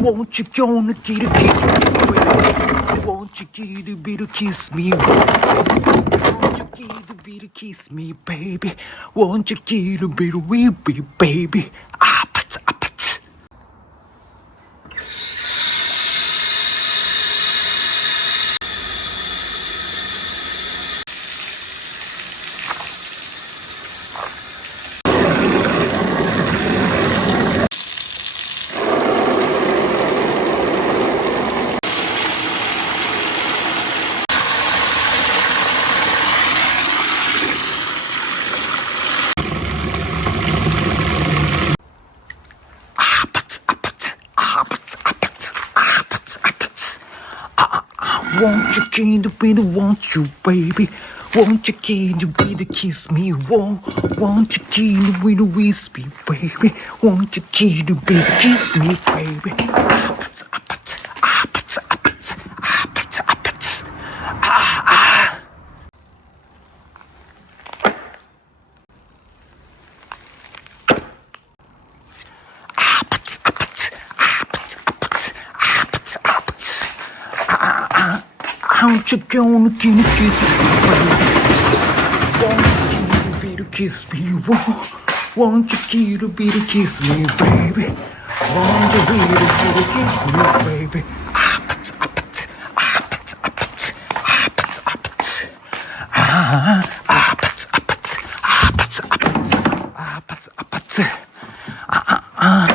Won't you gonna get a kiss me? Won't you get a bit of kiss me? Won't you get a bit of kiss me, baby? Won't you get a bit of weepy, baby? Ah, but, ah, but. Won't you get a bit of want you, baby? Won't you get a bit of kiss me? Won't you get a bit of whisper, baby? Won't you get a bit of kiss me, baby? Ah, but, ah, but, ah, but, ah, but, ah, but, ah, but, ah, ah. Aren't you gonna get a kiss me, baby? Won't you get a bit of kiss me? Won't you get a bit of kiss me, baby? Won't you get a bit of kiss me, baby? Ah, but, ah, but, ah, but, ah, but, ah, but, ah, but, ah, ah, but, ah, but, ah, but, ah, but, ah, but, ah, but, ah, ah, ah.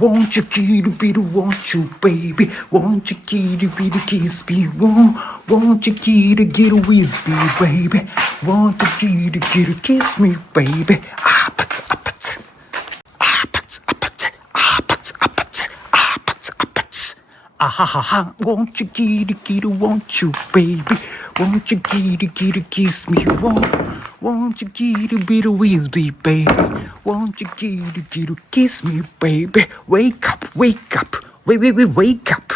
Won't you get a bit of want you, baby? Won't you get a bit of kiss me? Won't you get a whisk me, baby? Won't you get a kiss me, baby? Ah, but, ah, but, ah, but, ah, but, ah, but, ah, but, ah, but, ah, but, ah, ha, ha, ha. Won't you get a want you, baby? Won't you get a kiss me? Won't you get a bit of whiskey, baby? Won't you get a kiss me, baby? Wake up, wake up, wake up.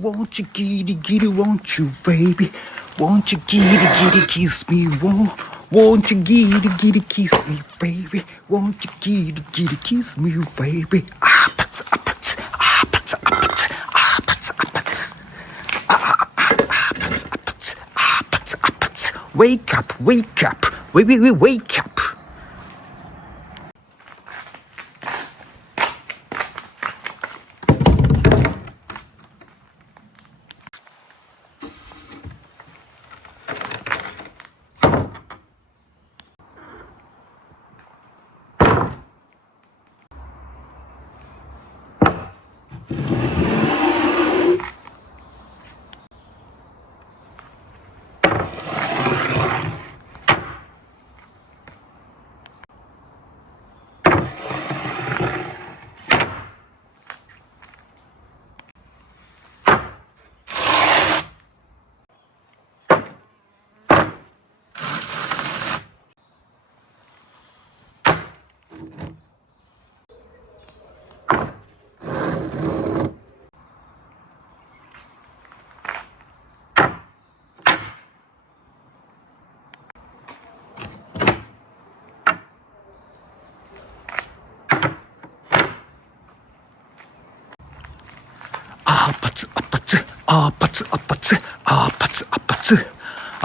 Won't you get a want you, baby? Won't you get a kiss me? Won't you get a kiss me, baby? Won't you get a kiss me, baby? Ah, but, ah, but, ah, but, ah, but, ah, but, ah, but, ah, ah, ah, but, ah, but, ah, but, ah, but. Wake up, wake up, wake up.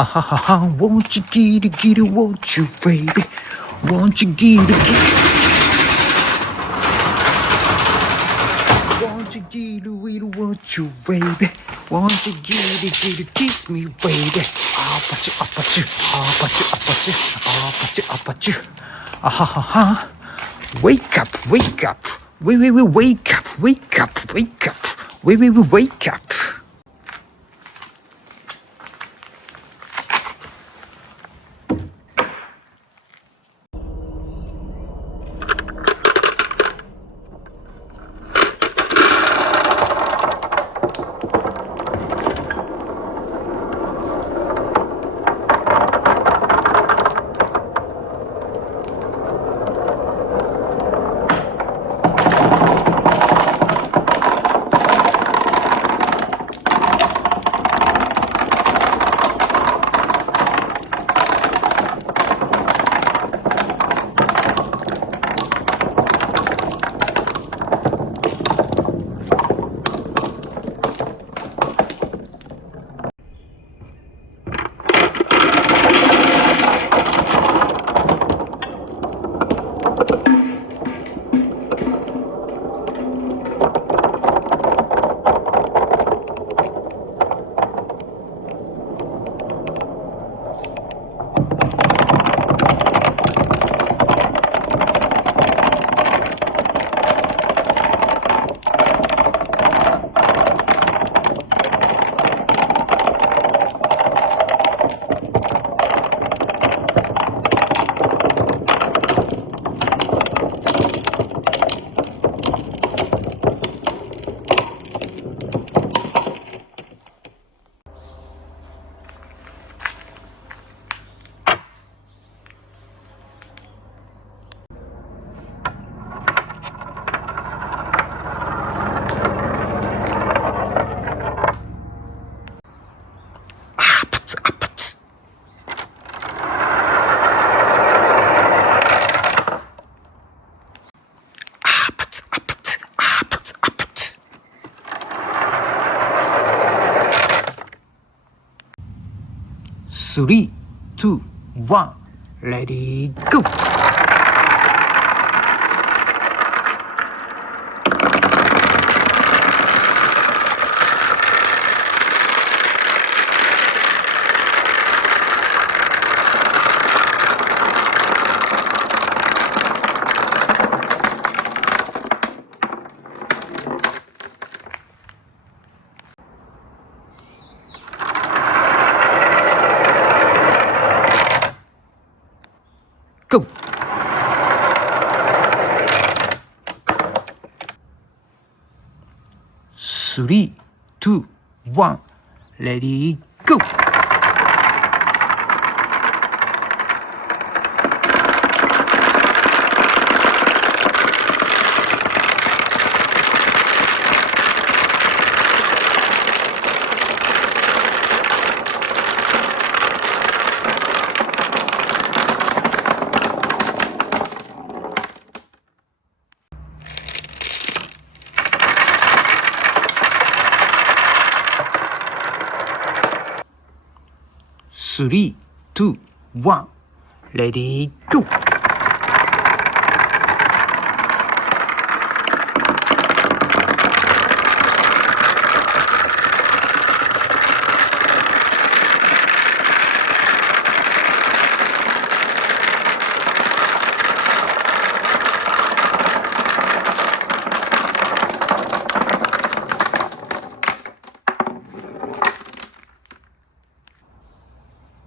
Ah, ha, ha, ha. Won't you get a, won't you, baby? Won't you get a, won't you get a, won't you, baby? Won't you get a, kiss me, baby? Ah, but you, ah, but you, ah, but you, ah, but you, ah, but you, ah, but you. Ah, ha, ha, ha. Wake up, wake up. Wake up, wake up, wake up. Wake up. 3, 2, 1, ready, go! Go! 3, 2, 1, ready, go! Three, two, one, ready, go!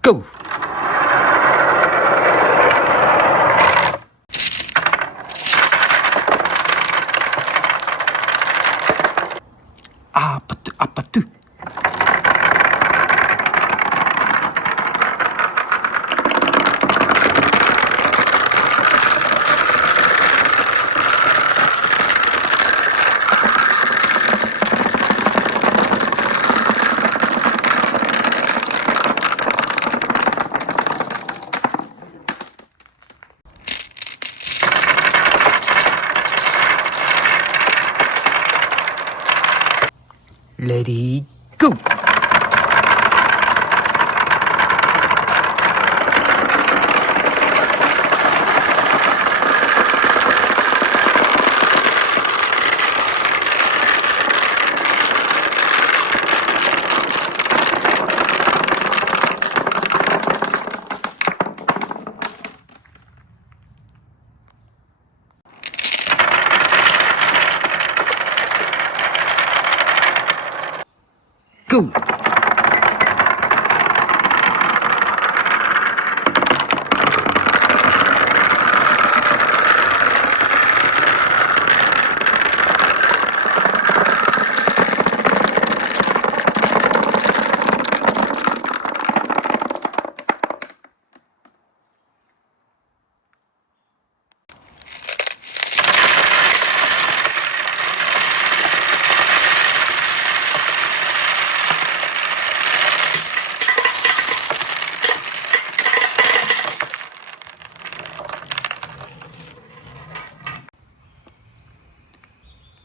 Go! 아파트 아파트 Ready, go! Go!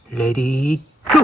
Ready, go!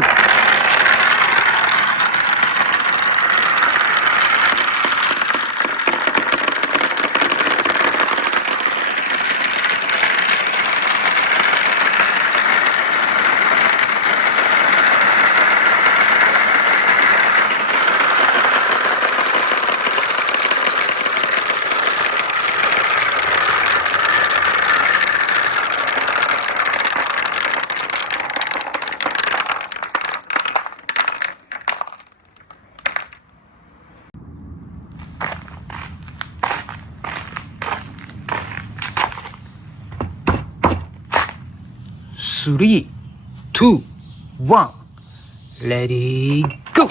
Three, two, one, ready, go!